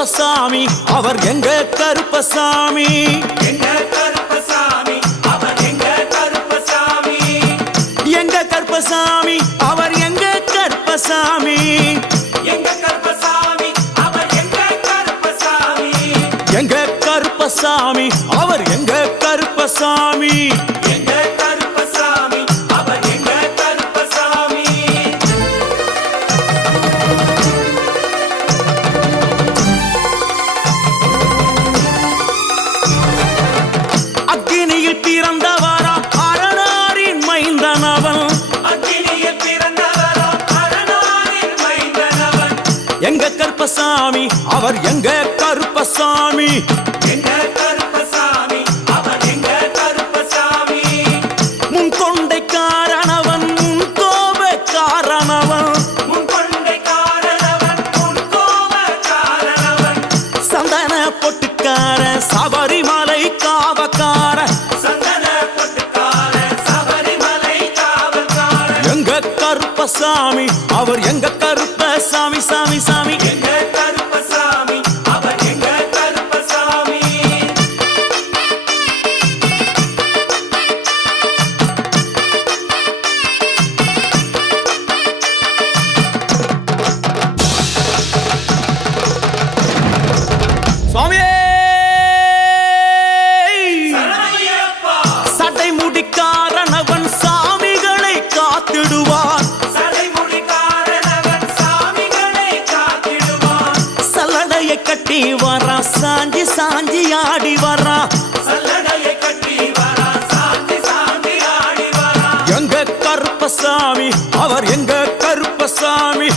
கருப்பசாமி அவர் எங்க கருப்பசாமி எங்க கருப்பசாமி அவர் எங்க கருப்பசாமி எங்க கருப்பசாமி அவர் எங்க கருப்பசாமி எங்க கருப்பசாமி அவர் எங்க கருப்பசாமி எங்க கருப்பசாமி அவர் எங்க கருப்பசாமி எங்க கருப்பசாமி அவர் எங்க கருப்பசாமி அக்கினியில் பிறந்தவரா அரணாரின் மைந்தனவன் அக்கினியில் பிறந்தவரோ அரணாரின் மைந்தனவன் எங்க கருப்பசாமி அவர் எங்க கருப்பசாமி எங்க கருப்பசாமி அவர் எங்க கருப்பசாமி முன் கொண்டை காரணவன் முன் கோப காரணவன் முன்கொண்டை காரணவன் முன்கோப காரணவன் சந்தன பொட்டுக்கார சபரிமலை காவக்கார சந்தன பொட்டுக்கார சபரிமலை காவல்காரன் எங்க கருப்பசாமி அவர் எங்க கருப்பசாமி சாமி சாமி எங்க கருப்பசாமி அவர் எங்க கருப்பசாமி சுவாமியே சரணமையப்பா சட்டை முடிக்காரனவன் சாமிகளை காத்திடுவான் சடைமுடி காரணவன் சாமிகளை காத்திடுவான் சல்லடையை கட்டி வரா சாஞ்சி சாஞ்சி ஆடி வரா சல்லடையை கட்டி வரா சாந்தி சாந்தி ஆடி வரா எங்க கருப்பசாமி அவர் எங்க கருப்பசாமி